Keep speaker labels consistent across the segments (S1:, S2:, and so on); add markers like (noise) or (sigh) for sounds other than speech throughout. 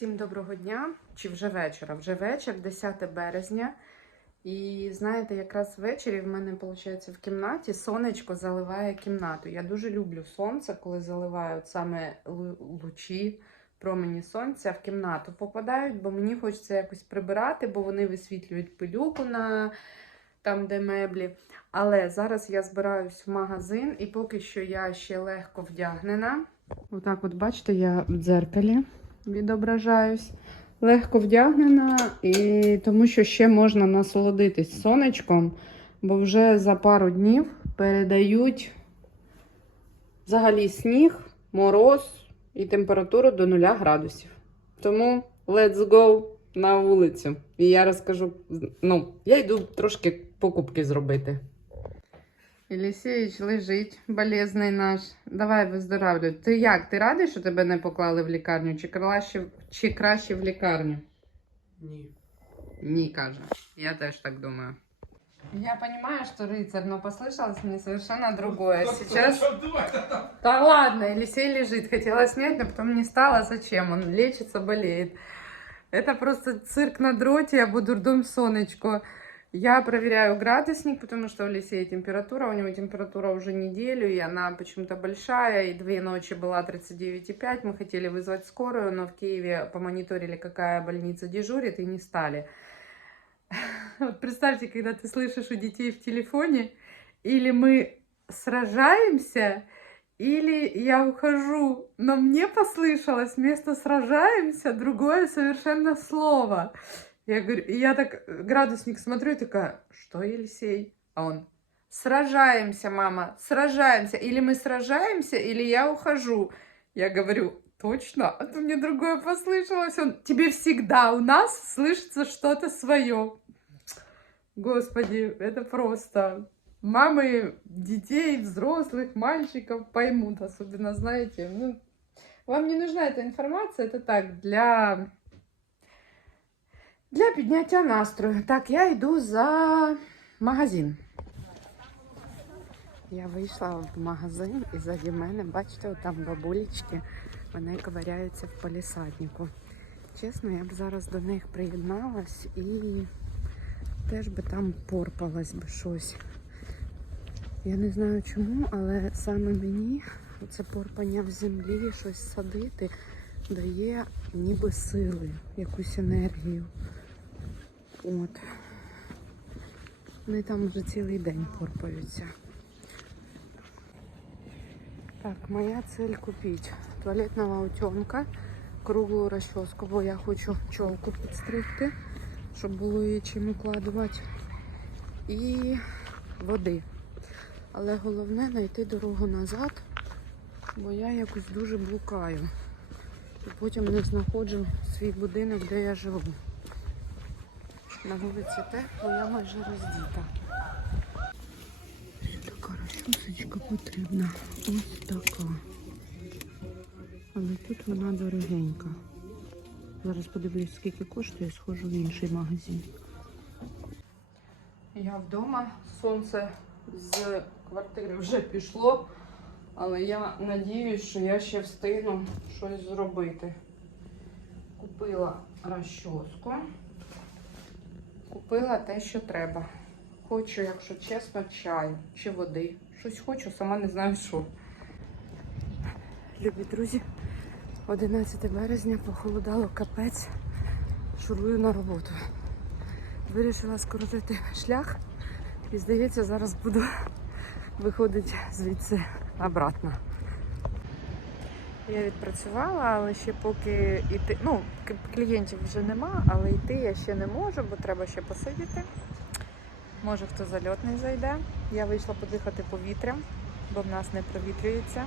S1: Всім доброго дня, чи вже вечора. Вже вечір, 10 березня. І знаєте, якраз ввечері в мене, виходить, в кімнаті сонечко заливає кімнату. Я дуже люблю сонце, коли заливають саме лучі, промені сонця в кімнату попадають, бо мені хочеться якось прибирати, бо вони висвітлюють пилюку на там, де меблі. Але зараз я збираюсь в магазин, і поки що я ще легко вдягнена. Отак, от бачите, я в дзеркалі відображаюсь. Легко вдягнена, і тому що ще можна насолодитись сонечком, бо вже за пару днів передають взагалі сніг, мороз і температуру до 0 градусів. Тому let's go на вулицю. І я розкажу: ну, я йду трошки покупки зробити. Єлісєвич лежить, болезний наш. Давай виздоравлюй. Ти як? Ти радий, що тебе не поклали в лікарню? Чи краще, чи краще в лікарню?
S2: Ні.
S1: Ні, каже. Я теж так думаю. Я понимаю, что рыцарь, но послышалось мне совершенно другое. Сейчас... Да ладно, Елисей лежит. Хотела снять, но потом не стала. Зачем? Он лечится, болеет. Это просто цирк на дроте, я буду дурдом сонечко. Я проверяю градусник, потому что у Лисея температура, у него температура уже неделю, и она почему-то большая, и две ночи была 39,5. Мы хотели вызвать скорую, но в Киеве помониторили, какая больница дежурит, и не стали. (laughs) Вот представьте, когда ты слышишь у детей в телефоне, или мы сражаемся, или я ухожу. Но мне послышалось вместо сражаемся другое совершенно слово. Я говорю, я так э, градусник смотрю и такая, что, Елисей? А он, сражаемся, мама, сражаемся. Или мы сражаемся, или я ухожу. Я говорю, точно? А то мне другое послышалось. Он, тебе всегда у нас слышится что-то свое. Господи, это просто... Мамы детей, взрослых, мальчиков поймут, особенно, знаете, ну, вам не нужна эта информация, это так, для для підняття настрою. Так, я йду за магазин. Я вийшла в магазин і ззаді мене, бачите, там бабулечки, вони ковиряються в палісаднику. Чесно, я б зараз до них приєдналась і теж би там порпалась би щось. Я не знаю чому, але саме мені це порпання в землі, щось садити, дає ніби сили, якусь енергію. От. Вони там вже цілий день порпаються. Так, моя цель купить туалетного утенка, круглу розчоску, бо я хочу чолку підстригти, щоб було її чим укладувати. І води. Але головне знайти дорогу назад, бо я якось дуже блукаю. І потім не знаходжу свій будинок, де я живу. На вулиці тепло, я майже роздіта. Ще така розчосочка потрібна. Ось така. Але тут вона дорогенька. Зараз подивлюсь, скільки коштує, схожу в інший магазин. Я вдома, сонце з квартири вже пішло, але я надіюсь, що я ще встигну щось зробити. Купила розчоску. Купила те, що треба. Хочу, якщо чесно, чаю чи води. Щось хочу, сама не знаю що. Любі друзі, 11 березня похолодало капець. Шурую на роботу. Вирішила скоротити шлях і здається, зараз буду виходити звідси обратно. Я відпрацювала, але ще поки йти. Ну, клієнтів вже нема, але йти я ще не можу, бо треба ще посидіти. Може хто зальотний зайде. Я вийшла подихати повітрям, бо в нас не провітрюється.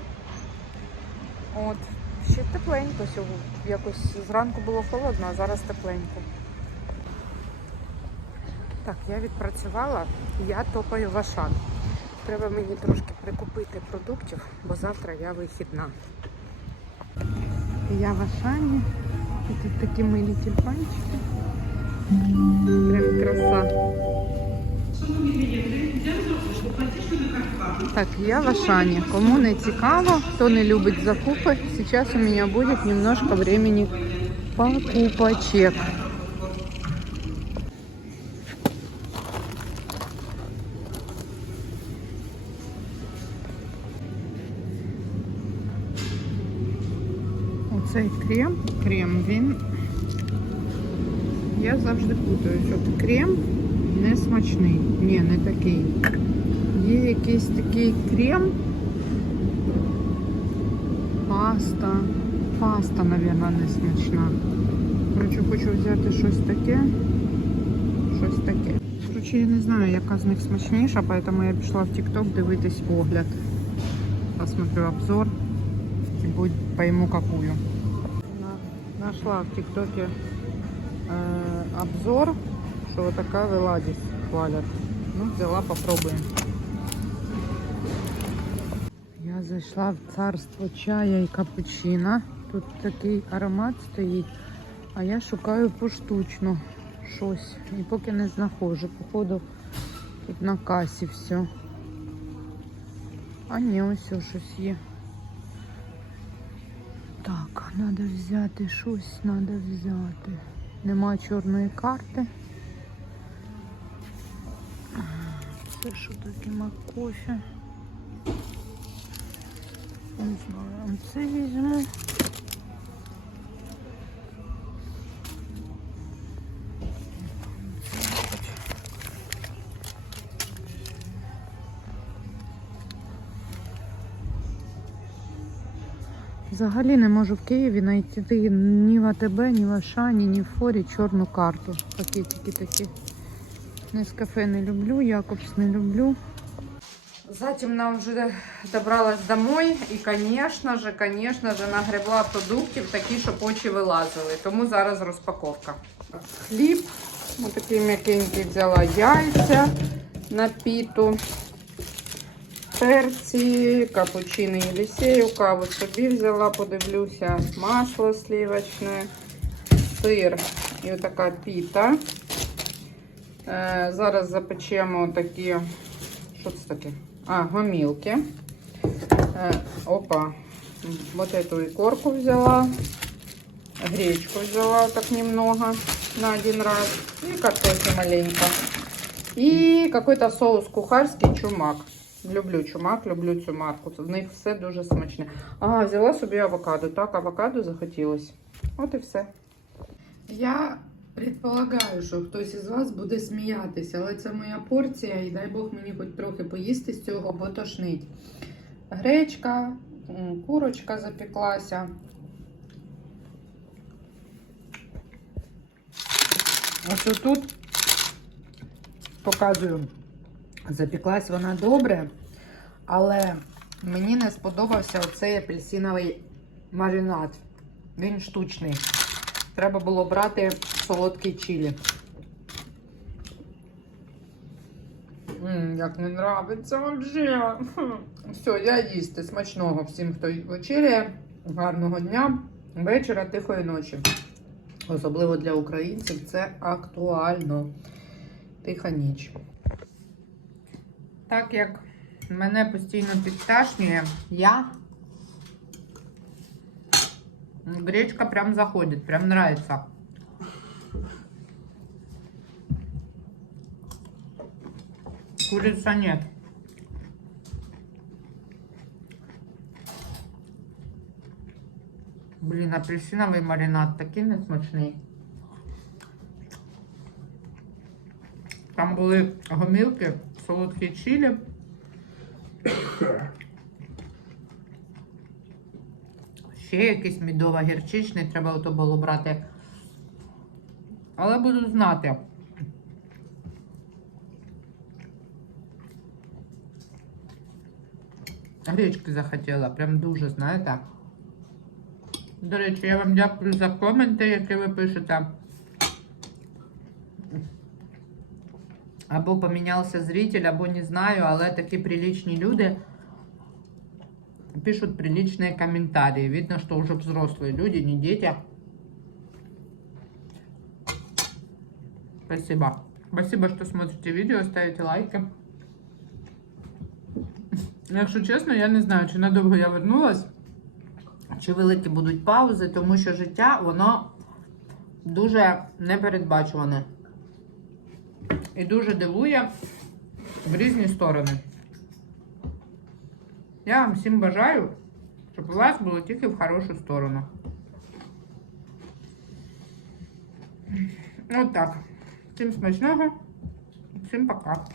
S1: От, ще тепленько сьогодні. Якось зранку було холодно, а зараз тепленько. Так, я відпрацювала, я топаю в Ашан. Треба мені трошки прикупити продуктів, бо завтра я вихідна. Я в Ашані. І тут такі милі тюльпанчики. Прям краса. Так, я в Ашане. Кому не цікаво, хто не любить закупи, сейчас у меня будет немножко времени покупочек. Оцей крем, крем, він. Я завжди путаюсь. От крем не смачний. Ні, не такий. Є якийсь такий крем. Паста. Паста, мабуть, не смачна. Коротше, хочу взяти щось таке. Щось таке. Коротше, я не знаю, яка з них смачніша, поэтому я пішла в TikTok дивитись огляд. Посмотрю обзор будь, пойму какую. На- Нашла в ТикТоке э, обзор, что вот такая Веладис хвалят. Ну, взяла, попробуем. Я зайшла в царство чая і капучино. Тут такий аромат стоїть, а я шукаю поштучно щось. І поки не знаходжу, походу тут на касі все. А ні, ось щось є. Треба взяти щось, треба взяти. Нема чорної карти. Це що таке макофе? Не знаю, це візьму. Взагалі не можу в Києві знайти ні в АТБ, ні в Ашані, ні в Форі чорну карту. Пакетики такі. Нескафе не люблю, Якобс не люблю. Затемно вже добралась домой і, конечно же, конечно же, нагребла продуктів такі, щоб очі вилазили. Тому зараз розпаковка. Хліб, отакий м'якенький взяла яйця на піту перці, капучино Єлісею, каву собі взяла, подивлюся, масло сливочне, сир і отака піта. Е, зараз запечемо такі, що це таке? А, гомілки. Е, опа, вот эту икорку взяла, гречку взяла так немного на один раз и картофель маленько. И какой-то соус кухарский чумак. Люблю чумак, люблю цю марку. В них все дуже смачне. А, взяла собі авокадо. Так, авокадо захотілось. От і все. Я предполагаю, що хтось із вас буде сміятися, але це моя порція, і дай Бог мені хоч трохи поїсти з цього, бо тошнить. Гречка, курочка запеклася. Ось тут показую. Запіклась вона добре, але мені не сподобався оцей апельсиновий маринад. Він штучний. Треба було брати солодкий чилі. М, як не нравиться вообще. Все, я їсти. Смачного всім, хто вечеряє. Гарного дня, вечора, тихої ночі. Особливо для українців це актуально. Тиха ніч. Так як мене постійно підташнює, я гречка прям заходить, прям нравится. Курица нет. Блін, апельсиновий маринад такий несмачний. Там були гомілки, солодкі чилі. Ще якийсь мідово-гірчичний, треба ото було брати. Але буду знати. Гречки захотіла, прям дуже, знаєте. До речі, я вам дякую за коменти, які ви пишете. Або помінявся зритель, або не знаю, але такі приличні люди пишут приличные комментарии. Видно, что уже взрослые люди, не дети. Спасибо. Спасибо, что смотрите видео, ставите лайки. Якщо чесно, я не знаю, чи надовго я вернулась, чи великі будуть паузи, тому що життя, воно дуже непередбачуване. І дуже дивує в різні сторони. Я вам всім бажаю, щоб у вас було тільки в хорошу сторону. От так. Всім смачного, всім пока.